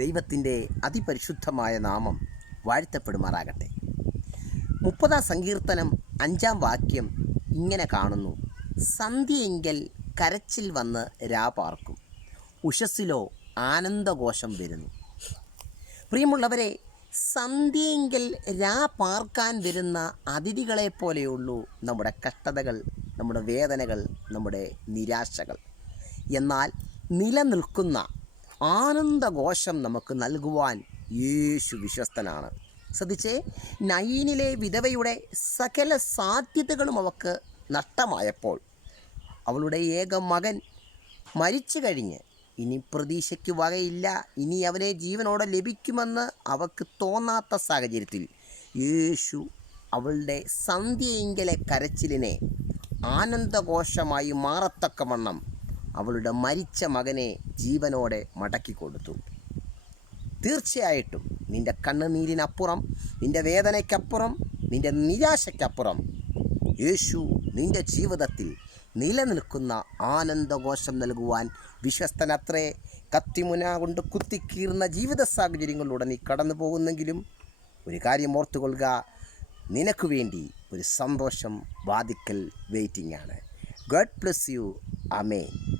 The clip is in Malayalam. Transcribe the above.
ദൈവത്തിൻ്റെ അതിപരിശുദ്ധമായ നാമം വാഴ്ത്തപ്പെടുമാറാകട്ടെ. 30 സങ്കീർത്തനം 5 വാക്യം ഇങ്ങനെ കാണുന്നു: സന്ധ്യയെങ്കിൽ കരച്ചിൽ വന്ന് രാപാർക്കും, ഉഷസ്സിലോ ആനന്ദഘോഷം വരുന്നു. പ്രിയമുള്ളവരെ, സന്ധ്യയെങ്കിൽ പാർക്കാൻ വരുന്ന അതിഥികളെ പോലെയുള്ളൂ നമ്മുടെ കഷ്ടതകൾ, നമ്മുടെ വേദനകൾ, നമ്മുടെ നിരാശകൾ. എന്നാൽ നിലനിൽക്കുന്ന ആനന്ദഘോഷം നമുക്ക് നൽകുവാൻ യേശു വിശ്വസ്തനാണ്. ശ്രദ്ധിച്ചേ, നയീനിലെ വിധവയുടെ സകല സാധ്യതകളും അവൾക്ക് നഷ്ടമായപ്പോൾ, അവളുടെ ഏക മകൻ മരിച്ചു കഴിഞ്ഞ് ഇനി പ്രതീക്ഷയ്ക്ക് വകയില്ല, ഇനി അവനെ ജീവനോടെ ലഭിക്കുമെന്ന് അവൾക്ക് തോന്നാത്ത സാഹചര്യത്തിൽ യേശു അവളുടെ സന്ധ്യയെങ്കിലെ കരച്ചിലിനെ ആനന്ദഘോഷമായി മാറത്തക്കവണ്ണം അവളുടെ മരിച്ച മകനെ ജീവനോടെ മടക്കിക്കൊടുത്തു. തീർച്ചയായിട്ടും നിൻ്റെ കണ്ണുനീരിനപ്പുറം, നിൻ്റെ വേദനയ്ക്കപ്പുറം, നിൻ്റെ നിരാശയ്ക്കപ്പുറം യേശു നിൻ്റെ ജീവിതത്തിൽ നിലനിൽക്കുന്ന ആനന്ദഘോഷം നൽകുവാൻ വിശ്വസ്തനത്രേ. കത്തിമുന കൊണ്ട് കുത്തിക്കീറുന്ന ജീവിത സാഹചര്യങ്ങളിലൂടെ നീ കടന്നു പോകുന്നെങ്കിലും ഒരു കാര്യം ഓർത്തുകൊള്ളുക, നിനക്ക് വേണ്ടി ഒരു സന്തോഷം വാതിക്കൽ വെയിറ്റിംഗ് ആണ്. God bless you. ആമേൻ.